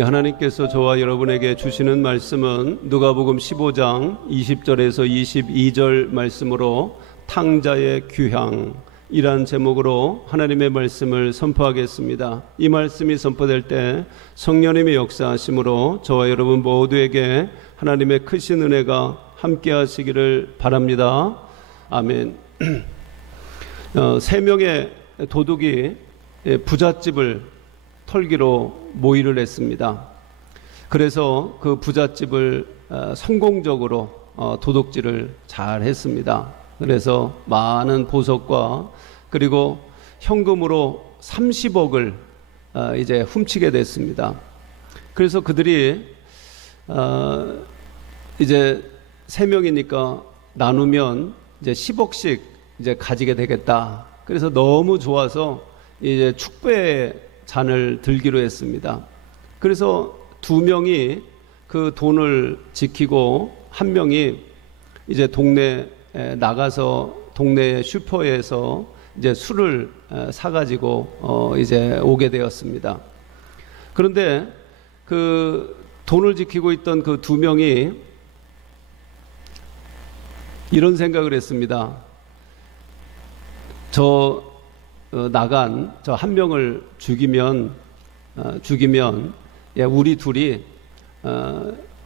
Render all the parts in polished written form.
하나님께서 저와 여러분에게 주시는 말씀은 누가복음 15장 20절에서 22절 말씀으로 탕자의 귀향이란 제목으로 하나님의 말씀을 선포하겠습니다. 이 말씀이 선포될 때 성령님의 역사하심으로 저와 여러분 모두에게 하나님의 크신 은혜가 함께 하시기를 바랍니다. 아멘. 세 명의 도둑이 부잣집을 털기로 모의를 했습니다. 그래서 그 부잣집을 성공적으로 도둑질을 잘 했습니다. 그래서 많은 보석과 그리고 현금으로 30억을 이제 훔치게 됐습니다. 그래서 그들이 이제 세 명이니까 나누면 이제 10억씩 이제 가지게 되겠다. 그래서 너무 좋아서 이제 축배의 잔을 들기로 했습니다. 그래서 두 명이 그 돈을 지키고 한 명이 이제 동네에 나가서 동네 슈퍼에서 이제 술을 사가지고 이제 오게 되었습니다. 그런데 그 돈을 지키고 있던 그 두 명이 이런 생각을 했습니다. 나간 저 한 명을 죽이면 우리 둘이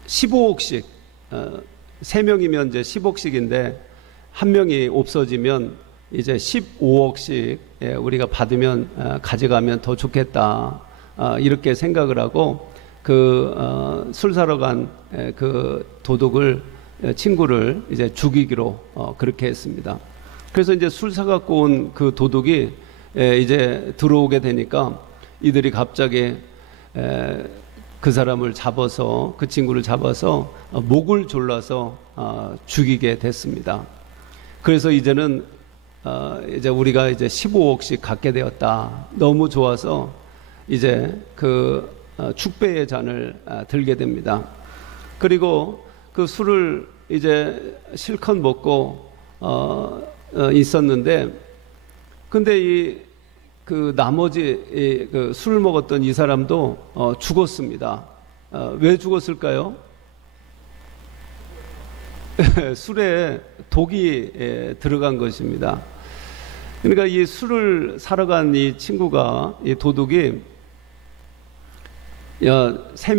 15억씩 세 명이면 이제 10억씩인데 한 명이 없어지면 이제 15억씩 우리가 받으면 가져가면 더 좋겠다, 이렇게 생각을 하고 그 술 사러 간 그 도둑을 친구를 이제 죽이기로 그렇게 했습니다. 그래서 이제 술 사갖고 온 그 도둑이 이제 들어오게 되니까 이들이 갑자기 그 사람을 잡아서, 그 친구를 잡아서 목을 졸라서 죽이게 됐습니다. 그래서 이제는 이제 우리가 이제 15억씩 갖게 되었다. 너무 좋아서 이제 그 축배의 잔을 들게 됩니다. 그리고 그 술을 이제 실컷 먹고 있었는데, 근데 그 나머지 그 술을 먹었던 이 사람도 죽었습니다. 왜 죽었을까요? 술에 독이 들어간 것입니다. 그러니까 이 술을 사러 간 이 친구가, 이 도둑이 세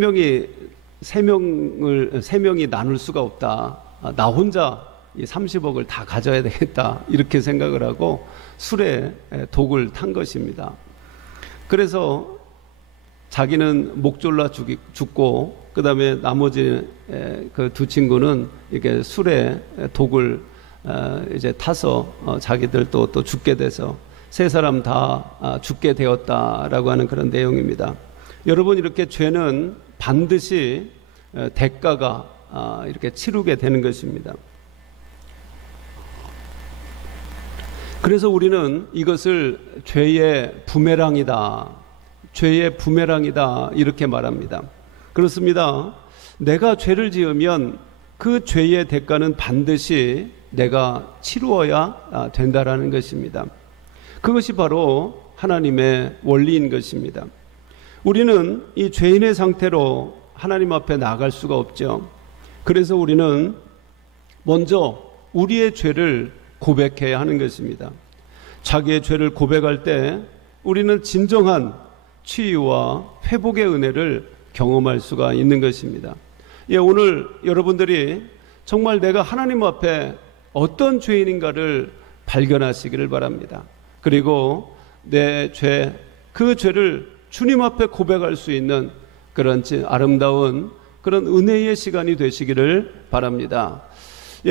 명이 나눌 수가 없다. 나 혼자 이 30억을 다 가져야 되겠다, 이렇게 생각을 하고 술에 독을 탄 것입니다. 그래서 자기는 목 졸라 죽고, 그 다음에 나머지 그 두 친구는 이렇게 술에 독을 이제 타서 자기들도 또 죽게 돼서 세 사람 다 죽게 되었다라고 하는 그런 내용입니다. 여러분, 이렇게 죄는 반드시 대가가 이렇게 치르게 되는 것입니다. 그래서 우리는 이것을 죄의 부메랑이다, 죄의 부메랑이다, 이렇게 말합니다. 그렇습니다. 내가 죄를 지으면 그 죄의 대가는 반드시 내가 치루어야 된다라는 것입니다. 그것이 바로 하나님의 원리인 것입니다. 우리는 이 죄인의 상태로 하나님 앞에 나갈 수가 없죠. 그래서 우리는 먼저 우리의 죄를 고백해야 하는 것입니다. 자기의 죄를 고백할 때 우리는 진정한 치유와 회복의 은혜를 경험할 수가 있는 것입니다. 오늘 여러분들이 정말 내가 하나님 앞에 어떤 죄인인가를 발견하시기를 바랍니다. 그리고 내 죄, 그 죄를 주님 앞에 고백할 수 있는 그런 아름다운 그런 은혜의 시간이 되시기를 바랍니다.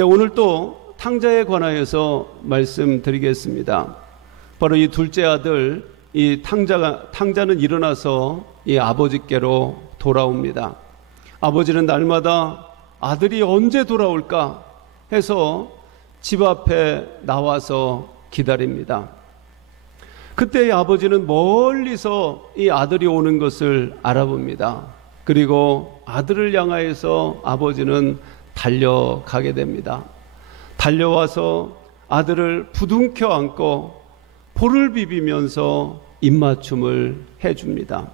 오늘 또 탕자에 관하여서 말씀드리겠습니다. 바로 이 둘째 아들, 이 탕자는 일어나서 이 아버지께로 돌아옵니다. 아버지는 날마다 아들이 언제 돌아올까 해서 집 앞에 나와서 기다립니다. 그때 이 아버지는 멀리서 이 아들이 오는 것을 알아봅니다. 그리고 아들을 향하여서 아버지는 달려가게 됩니다. 달려와서 아들을 부둥켜 안고 볼을 비비면서 입맞춤을 해줍니다.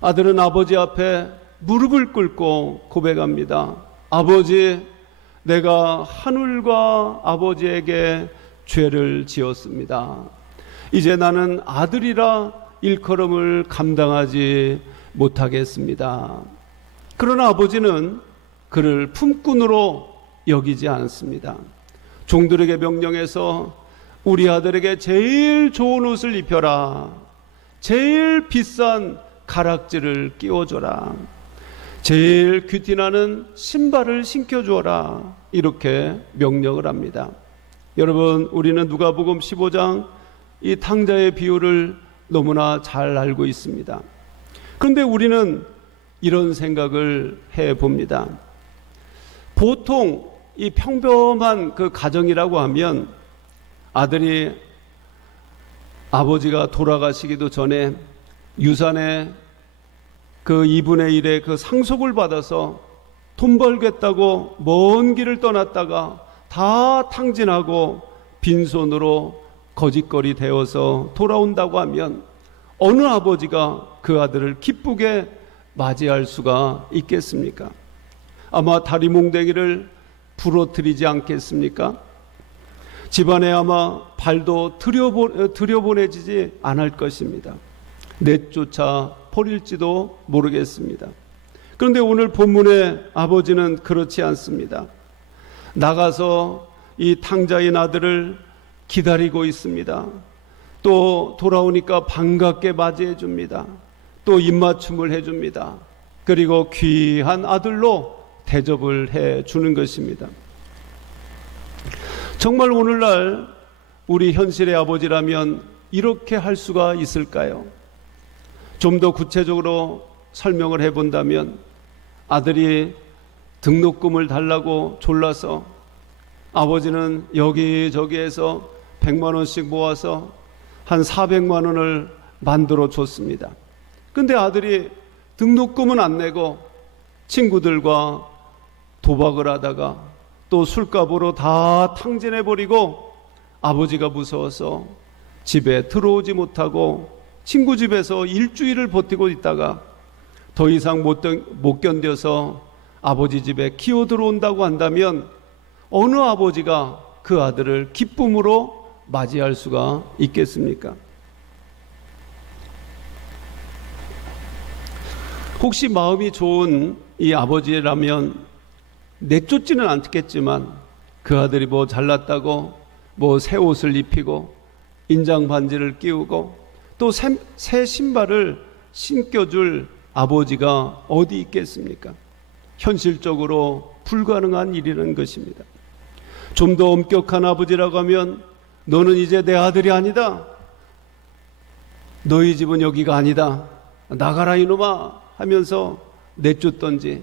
아들은 아버지 앞에 무릎을 꿇고 고백합니다. 아버지, 내가 하늘과 아버지에게 죄를 지었습니다. 이제 나는 아들이라 일컬음을 감당하지 못하겠습니다. 그러나 아버지는 그를 품꾼으로 여기지 않습니다. 종들에게 명령해서 우리 아들에게 제일 좋은 옷을 입혀라, 제일 비싼 가락지를 끼워줘라, 제일 귀티나는 신발을 신겨주어라, 이렇게 명령을 합니다. 여러분, 우리는 누가복음 15장 이 탕자의 비유를 너무나 잘 알고 있습니다. 그런데 우리는 이런 생각을 해봅니다. 보통 이 평범한 그 가정이라고 하면 아들이 아버지가 돌아가시기도 전에 유산의 그 2분의 1의 그 상속을 받아서 돈 벌겠다고 먼 길을 떠났다가 다 탕진하고 빈손으로 거짓거리 되어서 돌아온다고 하면 어느 아버지가 그 아들을 기쁘게 맞이할 수가 있겠습니까? 아마 다리 몽댕이를 부러뜨리지 않겠습니까? 집안에 아마 발도 들여보내지지 않을 것입니다. 내쫓아 버릴지도 모르겠습니다. 그런데 오늘 본문의 아버지는 그렇지 않습니다. 나가서 이 탕자인 아들을 기다리고 있습니다. 또 돌아오니까 반갑게 맞이해 줍니다. 또 입맞춤을 해줍니다. 그리고 귀한 아들로 대접을 해 주는 것입니다. 정말 오늘날 우리 현실의 아버지라면 이렇게 할 수가 있을까요? 좀 더 구체적으로 설명을 해본다면 아들이 등록금을 달라고 졸라서 아버지는 여기저기에서 100만 원씩 모아서 한 400만 원을 만들어 줬습니다. 근데 아들이 등록금은 안 내고 친구들과 도박을 하다가 또 술값으로 다 탕진해버리고 아버지가 무서워서 집에 들어오지 못하고 친구 집에서 일주일을 버티고 있다가 더 이상 못 견뎌서 아버지 집에 기어 들어온다고 한다면 어느 아버지가 그 아들을 기쁨으로 맞이할 수가 있겠습니까? 혹시 마음이 좋은 이 아버지라면 내쫓지는 않겠지만 그 아들이 뭐 잘났다고 뭐 새 옷을 입히고 인장 반지를 끼우고 또 새 신발을 신겨줄 아버지가 어디 있겠습니까? 현실적으로 불가능한 일이라는 것입니다. 좀 더 엄격한 아버지라고 하면 너는 이제 내 아들이 아니다, 너희 집은 여기가 아니다, 나가라 이놈아 하면서 내쫓던지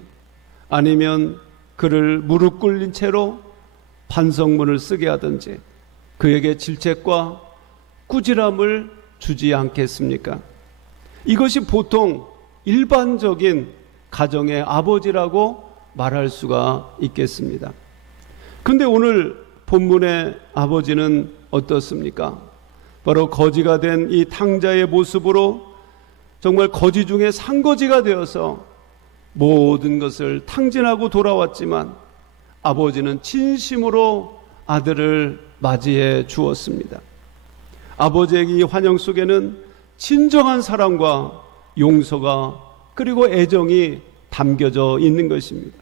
아니면 그를 무릎 꿇린 채로 반성문을 쓰게 하든지 그에게 질책과 꾸지람을 주지 않겠습니까? 이것이 보통 일반적인 가정의 아버지라고 말할 수가 있겠습니다. 그런데 오늘 본문의 아버지는 어떻습니까? 바로 거지가 된 이 탕자의 모습으로 정말 거지 중에 상거지가 되어서 모든 것을 탕진하고 돌아왔지만 아버지는 진심으로 아들을 맞이해 주었습니다. 아버지의 이 환영 속에는 진정한 사랑과 용서가 그리고 애정이 담겨져 있는 것입니다.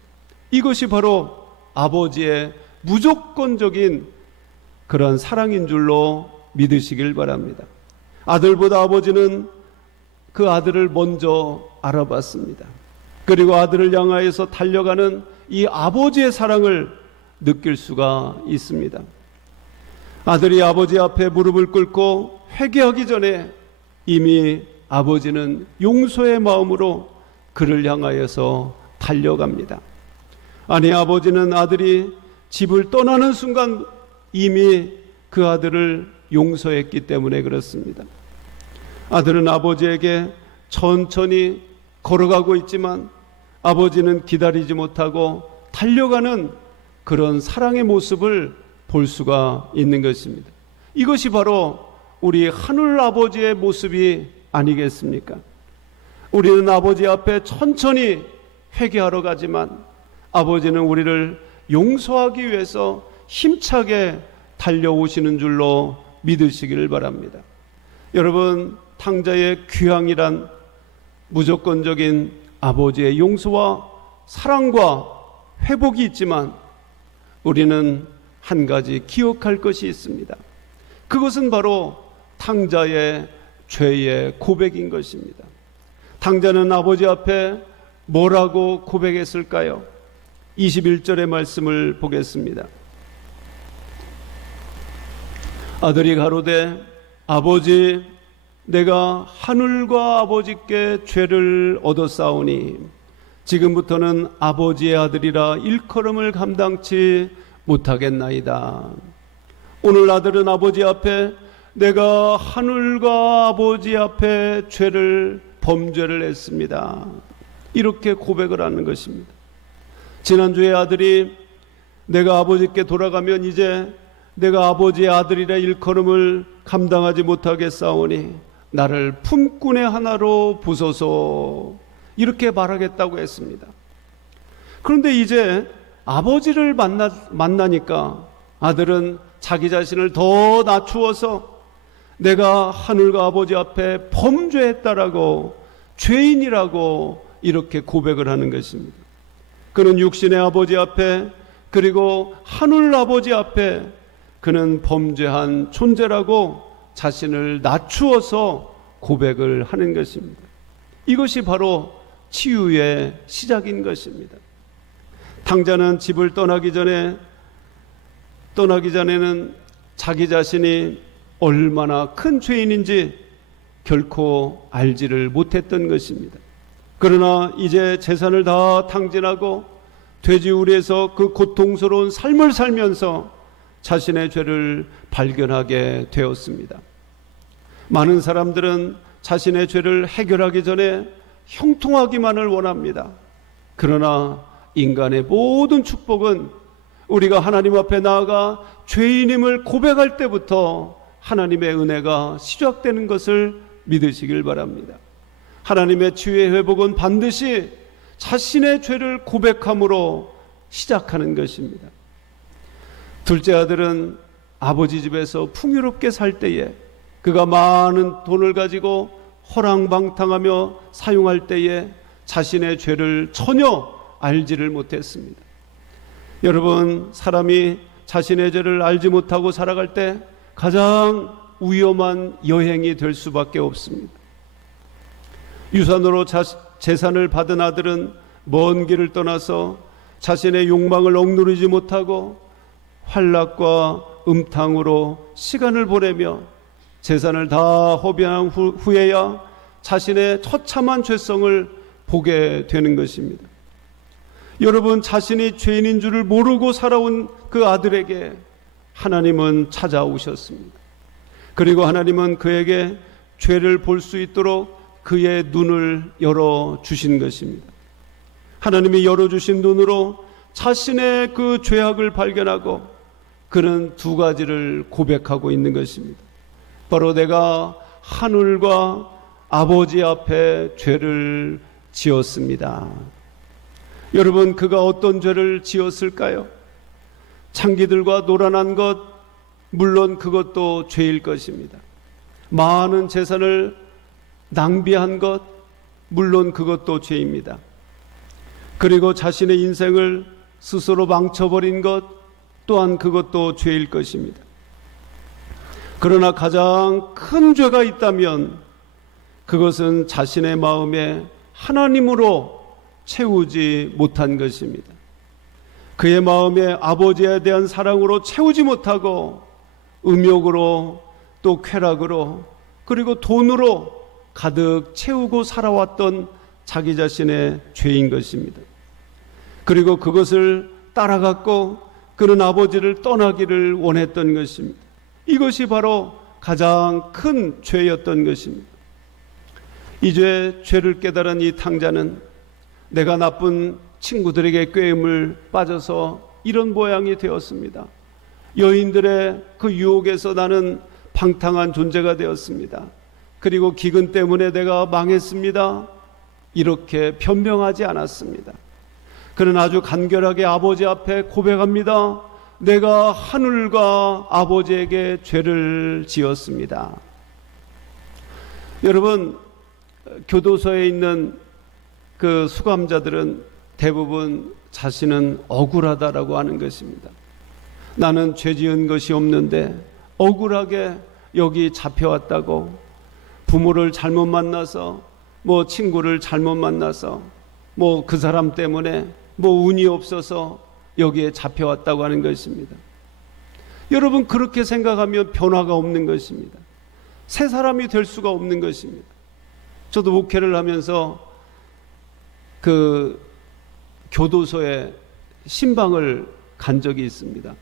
이것이 바로 아버지의 무조건적인 그런 사랑인 줄로 믿으시길 바랍니다. 아들보다 아버지는 그 아들을 먼저 알아봤습니다. 그리고 아들을 향하여서 달려가는 이 아버지의 사랑을 느낄 수가 있습니다. 아들이 아버지 앞에 무릎을 꿇고 회개하기 전에 이미 아버지는 용서의 마음으로 그를 향하여서 달려갑니다. 아니, 아버지는 아들이 집을 떠나는 순간 이미 그 아들을 용서했기 때문에 그렇습니다. 아들은 아버지에게 천천히 걸어가고 있지만 아버지는 기다리지 못하고 달려가는 그런 사랑의 모습을 볼 수가 있는 것입니다. 이것이 바로 우리 하늘 아버지의 모습이 아니겠습니까? 우리는 아버지 앞에 천천히 회개하러 가지만 아버지는 우리를 용서하기 위해서 힘차게 달려오시는 줄로 믿으시기를 바랍니다. 여러분, 탕자의 귀향이란 무조건적인 아버지의 용서와 사랑과 회복이 있지만 우리는 한 가지 기억할 것이 있습니다. 그것은 바로 탕자의 죄의 고백인 것입니다. 탕자는 아버지 앞에 뭐라고 고백했을까요? 21절의 말씀을 보겠습니다. 아들이 가로되 아버지, 내가 하늘과 아버지께 죄를 얻었사오니 지금부터는 아버지의 아들이라 일컬음을 감당치 못하겠나이다. 오늘 아들은 아버지 앞에 내가 하늘과 아버지 앞에 범죄를 했습니다, 이렇게 고백을 하는 것입니다. 지난주에 아들이 내가 아버지께 돌아가면 이제 내가 아버지의 아들이라 일컬음을 감당하지 못하겠사오니 나를 품꾼의 하나로 부소서, 이렇게 말하겠다고 했습니다. 그런데 이제 아버지를 만나니까 아들은 자기 자신을 더 낮추어서 내가 하늘과 아버지 앞에 범죄했다라고, 죄인이라고 이렇게 고백을 하는 것입니다. 그는 육신의 아버지 앞에, 그리고 하늘 아버지 앞에 그는 범죄한 존재라고 자신을 낮추어서 고백을 하는 것입니다. 이것이 바로 치유의 시작인 것입니다. 탕자는 집을 떠나기 전에는 자기 자신이 얼마나 큰 죄인인지 결코 알지를 못했던 것입니다. 그러나 이제 재산을 다 탕진하고 돼지우리에서 그 고통스러운 삶을 살면서 자신의 죄를 발견하게 되었습니다. 많은 사람들은 자신의 죄를 해결하기 전에 형통하기만을 원합니다. 그러나 인간의 모든 축복은 우리가 하나님 앞에 나아가 죄인임을 고백할 때부터 하나님의 은혜가 시작되는 것을 믿으시길 바랍니다. 하나님의 치유의 회복은 반드시 자신의 죄를 고백함으로 시작하는 것입니다. 둘째 아들은 아버지 집에서 풍요롭게 살 때에, 그가 많은 돈을 가지고 허랑방탕하며 사용할 때에 자신의 죄를 전혀 알지를 못했습니다. 여러분, 사람이 자신의 죄를 알지 못하고 살아갈 때 가장 위험한 여행이 될 수밖에 없습니다. 유산으로 재산을 받은 아들은 먼 길을 떠나서 자신의 욕망을 억누르지 못하고 환락과 음탕으로 시간을 보내며 재산을 다 허비한 후에야 자신의 처참한 죄성을 보게 되는 것입니다. 여러분, 자신이 죄인인 줄을 모르고 살아온 그 아들에게 하나님은 찾아오셨습니다. 그리고 하나님은 그에게 죄를 볼 수 있도록 그의 눈을 열어주신 것입니다. 하나님이 열어주신 눈으로 자신의 그 죄악을 발견하고 그는 두 가지를 고백하고 있는 것입니다. 바로 내가 하늘과 아버지 앞에 죄를 지었습니다. 여러분, 그가 어떤 죄를 지었을까요? 창기들과 노란한 것, 물론 그것도 죄일 것입니다. 많은 재산을 낭비한 것, 물론 그것도 죄입니다. 그리고 자신의 인생을 스스로 망쳐버린 것 또한 그것도 죄일 것입니다. 그러나 가장 큰 죄가 있다면 그것은 자신의 마음에 하나님으로 채우지 못한 것입니다. 그의 마음에 아버지에 대한 사랑으로 채우지 못하고 음욕으로, 또 쾌락으로, 그리고 돈으로 가득 채우고 살아왔던 자기 자신의 죄인 것입니다. 그리고 그것을 따라갔고 그는 아버지를 떠나기를 원했던 것입니다. 이것이 바로 가장 큰 죄였던 것입니다. 이제 죄를 깨달은 이 탕자는 내가 나쁜 친구들에게 꾀임을 빠져서 이런 모양이 되었습니다. 여인들의 그 유혹에서 나는 방탕한 존재가 되었습니다. 그리고 기근 때문에 내가 망했습니다. 이렇게 변명하지 않았습니다. 그는 아주 간결하게 아버지 앞에 고백합니다. 내가 하늘과 아버지에게 죄를 지었습니다. 여러분, 교도소에 있는 그 수감자들은 대부분 자신은 억울하다라고 하는 것입니다. 나는 죄 지은 것이 없는데 억울하게 여기 잡혀왔다고, 부모를 잘못 만나서, 친구를 잘못 만나서, 그 사람 때문에 운이 없어서 여기에 잡혀왔다고 하는 것입니다. 여러분, 그렇게 생각하면 변화가 없는 것입니다. 새 사람이 될 수가 없는 것입니다. 저도 목회를 하면서 그 교도소에 신방을 간 적이 있습니다.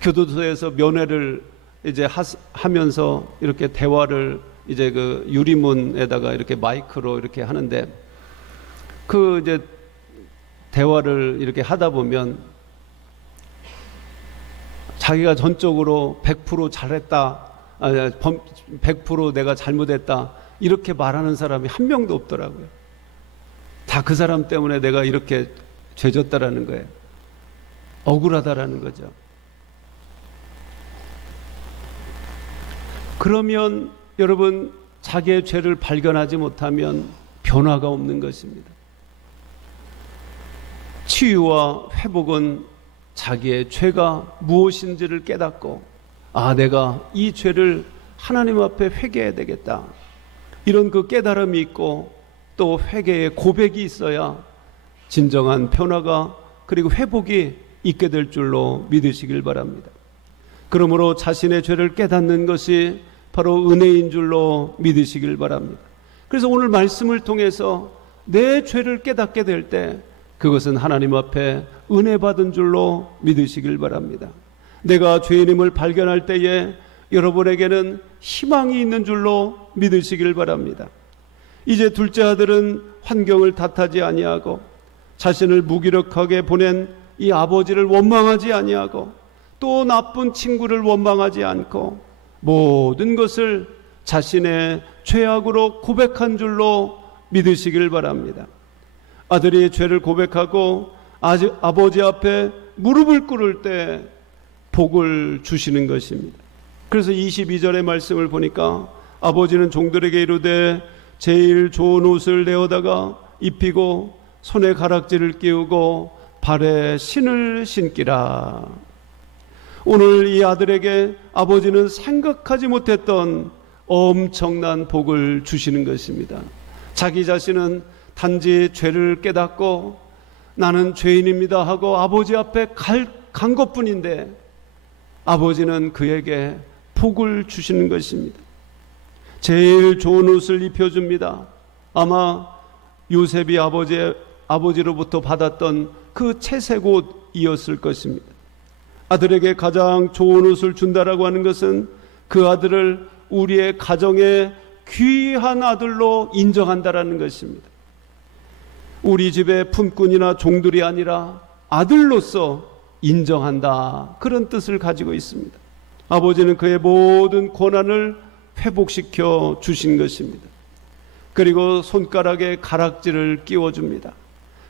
교도소에서 면회를 이제 하면서 이렇게 대화를 이제 그 유리문에다가 이렇게 마이크로 이렇게 하는데, 그 이제 대화를 이렇게 하다 보면 자기가 전적으로 100% 잘했다, 100% 내가 잘못했다, 이렇게 말하는 사람이 한 명도 없더라고요. 다 그 사람 때문에 내가 이렇게 죄졌다라는 거예요. 억울하다라는 거죠. 그러면 여러분, 자기의 죄를 발견하지 못하면 변화가 없는 것입니다. 치유와 회복은 자기의 죄가 무엇인지를 깨닫고, 내가 이 죄를 하나님 앞에 회개해야 되겠다, 이런 그 깨달음이 있고 또 회개의 고백이 있어야 진정한 변화가 그리고 회복이 있게 될 줄로 믿으시길 바랍니다. 그러므로 자신의 죄를 깨닫는 것이 바로 은혜인 줄로 믿으시길 바랍니다. 그래서 오늘 말씀을 통해서 내 죄를 깨닫게 될 때 그것은 하나님 앞에 은혜 받은 줄로 믿으시길 바랍니다. 내가 죄인임을 발견할 때에 여러분에게는 희망이 있는 줄로 믿으시길 바랍니다. 이제 둘째 아들은 환경을 탓하지 아니하고 자신을 무기력하게 보낸 이 아버지를 원망하지 아니하고 또 나쁜 친구를 원망하지 않고 모든 것을 자신의 죄악으로 고백한 줄로 믿으시길 바랍니다. 아들이 죄를 고백하고 아버지 앞에 무릎을 꿇을 때 복을 주시는 것입니다. 그래서 22절의 말씀을 보니까 아버지는 종들에게 이르되 제일 좋은 옷을 내어다가 입히고 손에 가락지를 끼우고 발에 신을 신기라. 오늘 이 아들에게 아버지는 생각하지 못했던 엄청난 복을 주시는 것입니다. 자기 자신은 단지 죄를 깨닫고 나는 죄인입니다 하고 아버지 앞에 간 것뿐인데 아버지는 그에게 복을 주시는 것입니다. 제일 좋은 옷을 입혀줍니다. 아마 요셉이 아버지로부터 받았던 그 채색 옷이었을 것입니다. 아들에게 가장 좋은 옷을 준다라고 하는 것은 그 아들을 우리의 가정의 귀한 아들로 인정한다라는 것입니다. 우리 집의 품꾼이나 종들이 아니라 아들로서 인정한다, 그런 뜻을 가지고 있습니다. 아버지는 그의 모든 고난을 회복시켜 주신 것입니다. 그리고 손가락에 가락지를 끼워줍니다.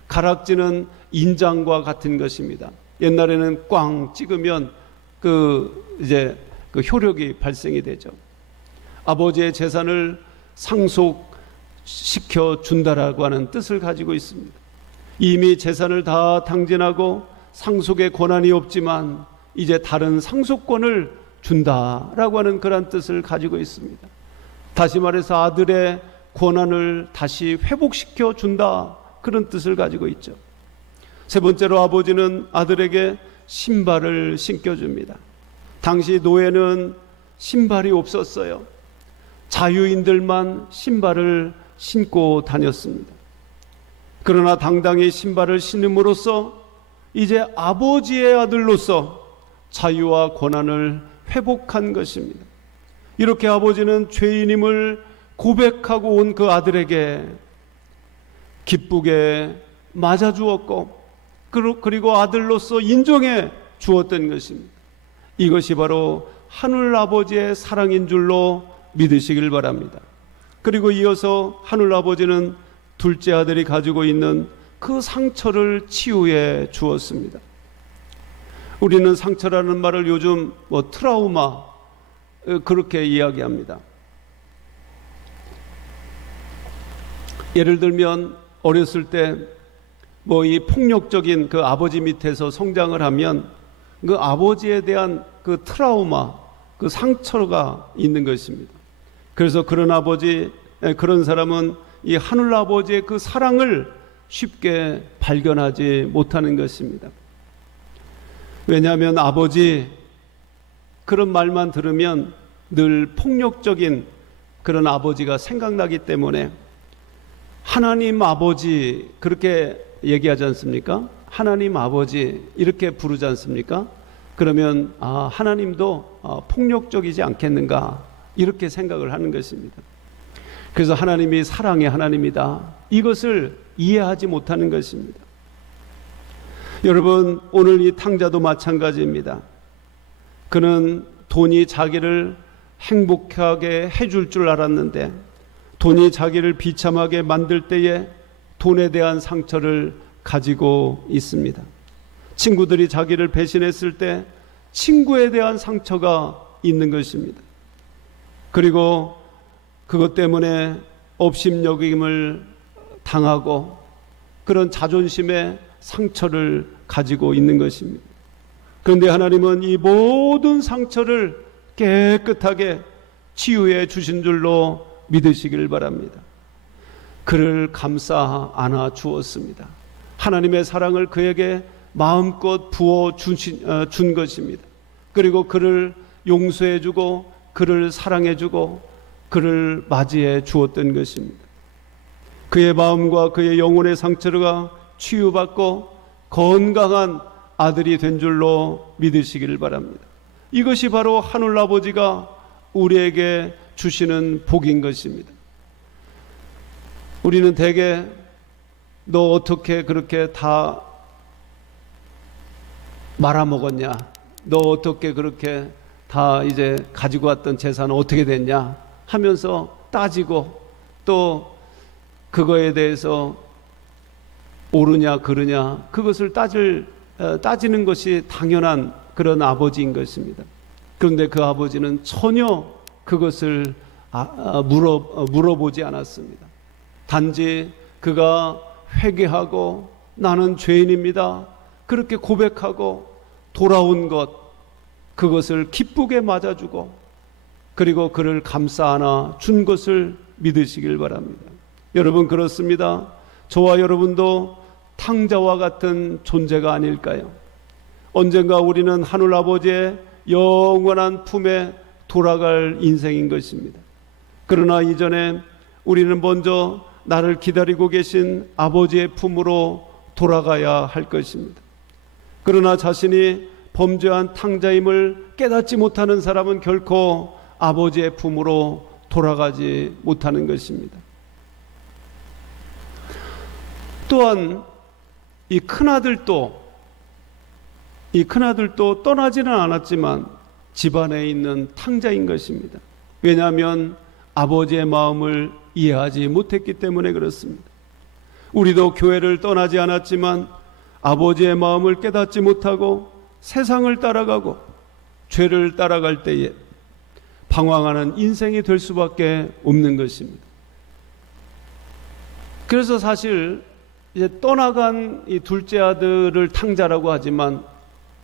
가락지는 인장과 같은 것입니다. 옛날에는 꽝 찍으면 그 효력이 발생이 되죠. 아버지의 재산을 상속시켜 준다라고 하는 뜻을 가지고 있습니다. 이미 재산을 다 탕진하고 상속의 권한이 없지만 이제 다른 상속권을 준다라고 하는 그런 뜻을 가지고 있습니다. 다시 말해서 아들의 권한을 다시 회복시켜 준다, 그런 뜻을 가지고 있죠. 세 번째로 아버지는 아들에게 신발을 신겨줍니다. 당시 노예는 신발이 없었어요. 자유인들만 신발을 신고 다녔습니다. 그러나 당당히 신발을 신음으로써 이제 아버지의 아들로서 자유와 권한을 회복한 것입니다. 이렇게 아버지는 죄인임을 고백하고 온 그 아들에게 기쁘게 맞아주었고 그리고 아들로서 인정해 주었던 것입니다. 이것이 바로 하늘 아버지의 사랑인 줄로 믿으시길 바랍니다. 그리고 이어서 하늘 아버지는 둘째 아들이 가지고 있는 그 상처를 치유해 주었습니다. 우리는 상처라는 말을 요즘 트라우마 그렇게 이야기합니다. 예를 들면 어렸을 때 이 폭력적인 그 아버지 밑에서 성장을 하면 그 아버지에 대한 그 트라우마, 그 상처가 있는 것입니다. 그래서 그런 아버지, 그런 사람은 이 하늘 아버지의 그 사랑을 쉽게 발견하지 못하는 것입니다. 왜냐하면 아버지 그런 말만 들으면 늘 폭력적인 그런 아버지가 생각나기 때문에 하나님 아버지 그렇게 얘기하지 않습니까? 하나님 아버지 이렇게 부르지 않습니까? 그러면 하나님도 폭력적이지 않겠는가 이렇게 생각을 하는 것입니다. 그래서 하나님이 사랑의 하나님이다 이것을 이해하지 못하는 것입니다. 여러분 오늘 이 탕자도 마찬가지입니다. 그는 돈이 자기를 행복하게 해줄 줄 알았는데 돈이 자기를 비참하게 만들 때에 돈에 대한 상처를 가지고 있습니다. 친구들이 자기를 배신했을 때 친구에 대한 상처가 있는 것입니다. 그리고 그것 때문에 업신여김을 당하고 그런 자존심의 상처를 가지고 있는 것입니다. 그런데 하나님은 이 모든 상처를 깨끗하게 치유해 주신 줄로 믿으시기를 바랍니다. 그를 감싸 안아 주었습니다. 하나님의 사랑을 그에게 마음껏 부어 준 것입니다. 그리고 그를 용서해 주고 그를 사랑해 주고 그를 맞이해 주었던 것입니다. 그의 마음과 그의 영혼의 상처가 치유받고 건강한 아들이 된 줄로 믿으시기를 바랍니다. 이것이 바로 하늘 아버지가 우리에게 주시는 복인 것입니다. 우리는 대개 너 어떻게 그렇게 다 말아먹었냐? 너 어떻게 그렇게 다 이제 가지고 왔던 재산은 어떻게 됐냐? 하면서 따지고 또 그거에 대해서 옳으냐 그르냐 그것을 따지는 것이 당연한 그런 아버지인 것입니다. 그런데 그 아버지는 전혀 그것을 물어보지 않았습니다. 단지 그가 회개하고 나는 죄인입니다 그렇게 고백하고 돌아온 것 그것을 기쁘게 맞아주고 그리고 그를 감싸 안아 준 것을 믿으시길 바랍니다. 여러분 그렇습니다. 저와 여러분도 탕자와 같은 존재가 아닐까요? 언젠가 우리는 하늘 아버지의 영원한 품에 돌아갈 인생인 것입니다. 그러나 이전에 우리는 먼저 나를 기다리고 계신 아버지의 품으로 돌아가야 할 것입니다. 그러나 자신이 범죄한 탕자임을 깨닫지 못하는 사람은 결코 아버지의 품으로 돌아가지 못하는 것입니다. 또한 이 큰아들도 떠나지는 않았지만 집안에 있는 탕자인 것입니다. 왜냐하면 아버지의 마음을 이해하지 못했기 때문에 그렇습니다. 우리도 교회를 떠나지 않았지만 아버지의 마음을 깨닫지 못하고 세상을 따라가고 죄를 따라갈 때에 방황하는 인생이 될 수밖에 없는 것입니다. 그래서 사실 이제 떠나간 이 둘째 아들을 탕자라고 하지만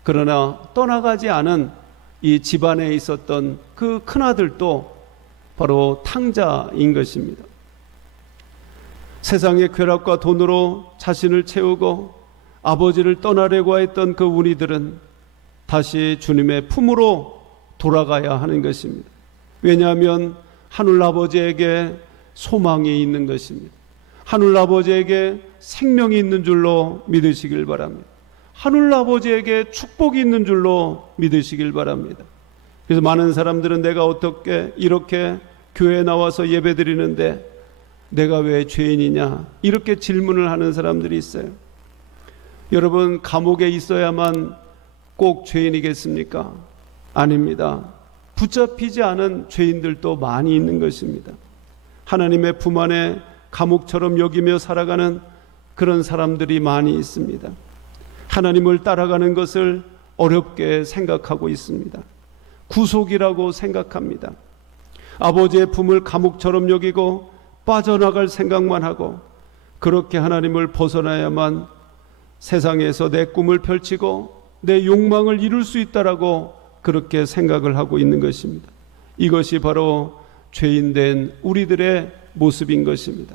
그러나 떠나가지 않은 이 집안에 있었던 그 큰아들도 바로 탕자인 것입니다. 세상의 쾌락과 돈으로 자신을 채우고 아버지를 떠나려고 했던 그 우리들은 다시 주님의 품으로 돌아가야 하는 것입니다. 왜냐하면 하늘 아버지에게 소망이 있는 것입니다. 하늘 아버지에게 생명이 있는 줄로 믿으시길 바랍니다. 하늘 아버지에게 축복이 있는 줄로 믿으시길 바랍니다. 그래서 많은 사람들은 내가 어떻게 이렇게 교회에 나와서 예배드리는데 내가 왜 죄인이냐 이렇게 질문을 하는 사람들이 있어요. 여러분 감옥에 있어야만 꼭 죄인이겠습니까? 아닙니다. 붙잡히지 않은 죄인들도 많이 있는 것입니다. 하나님의 품 안에 감옥처럼 여기며 살아가는 그런 사람들이 많이 있습니다. 하나님을 따라가는 것을 어렵게 생각하고 있습니다. 구속이라고 생각합니다. 아버지의 품을 감옥처럼 여기고 빠져나갈 생각만 하고 그렇게 하나님을 벗어나야만 세상에서 내 꿈을 펼치고 내 욕망을 이룰 수 있다라고 그렇게 생각을 하고 있는 것입니다. 이것이 바로 죄인된 우리들의 모습인 것입니다.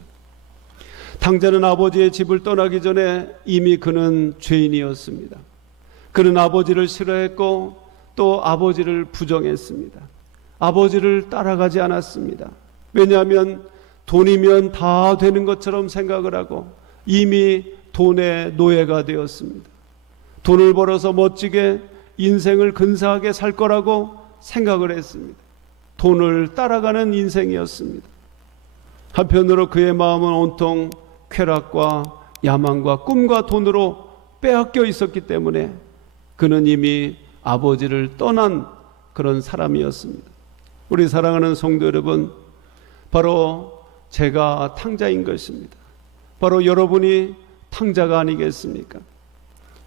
탕자는 아버지의 집을 떠나기 전에 이미 그는 죄인이었습니다. 그는 아버지를 싫어했고 또 아버지를 부정했습니다. 아버지를 따라가지 않았습니다. 왜냐하면 돈이면 다 되는 것처럼 생각을 하고 이미 돈의 노예가 되었습니다. 돈을 벌어서 멋지게 인생을 근사하게 살 거라고 생각을 했습니다. 돈을 따라가는 인생이었습니다. 한편으로 그의 마음은 온통 쾌락과 야망과 꿈과 돈으로 빼앗겨 있었기 때문에 그는 이미 아버지를 떠난 그런 사람이었습니다. 우리 사랑하는 성도 여러분, 바로 제가 탕자인 것입니다. 바로 여러분이 탕자가 아니겠습니까?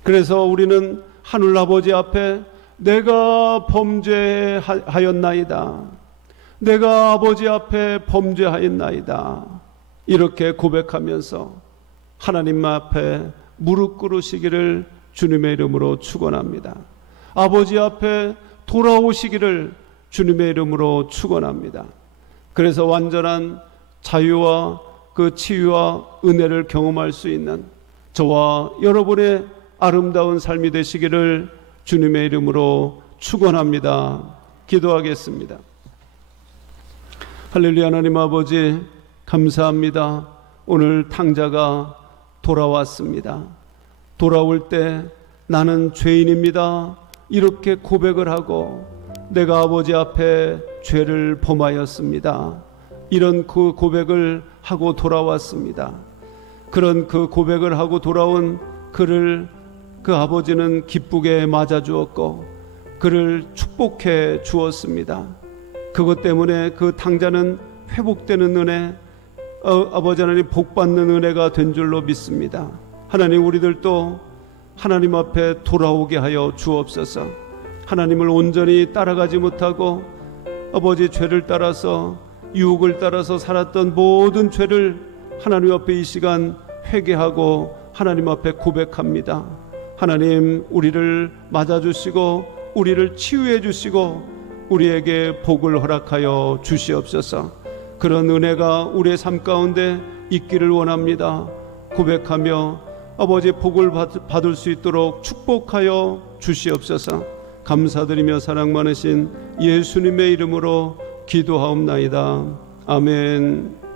그래서 우리는 하늘 아버지 앞에 내가 범죄하였나이다, 내가 아버지 앞에 범죄하였나이다, 이렇게 고백하면서 하나님 앞에 무릎 꿇으시기를 주님의 이름으로 축원합니다. 아버지 앞에 돌아오시기를 주님의 이름으로 축원합니다. 그래서 완전한 자유와 그 치유와 은혜를 경험할 수 있는 저와 여러분의 아름다운 삶이 되시기를 주님의 이름으로 축원합니다. 기도하겠습니다. 할렐루야. 하나님 아버지 감사합니다. 오늘 탕자가 돌아왔습니다. 돌아올 때 나는 죄인입니다, 이렇게 고백을 하고 내가 아버지 앞에 죄를 범하였습니다, 이런 그 고백을 하고 돌아왔습니다. 그런 그 고백을 하고 돌아온 그를 그 아버지는 기쁘게 맞아주었고 그를 축복해 주었습니다. 그것 때문에 그 탕자는 회복되는 은혜, 아버지 하나님 복받는 은혜가 된 줄로 믿습니다. 하나님, 우리들도 하나님 앞에 돌아오게 하여 주옵소서. 하나님을 온전히 따라가지 못하고 아버지 죄를 따라서 유혹을 따라서 살았던 모든 죄를 하나님 앞에 이 시간 회개하고 하나님 앞에 고백합니다. 하나님, 우리를 맞아주시고 우리를 치유해 주시고 우리에게 복을 허락하여 주시옵소서. 그런 은혜가 우리의 삶 가운데 있기를 원합니다. 고백하며 아버지 복을 받을 수 있도록 축복하여 주시옵소서. 감사드리며 사랑 많으신 예수님의 이름으로 기도하옵나이다. 아멘.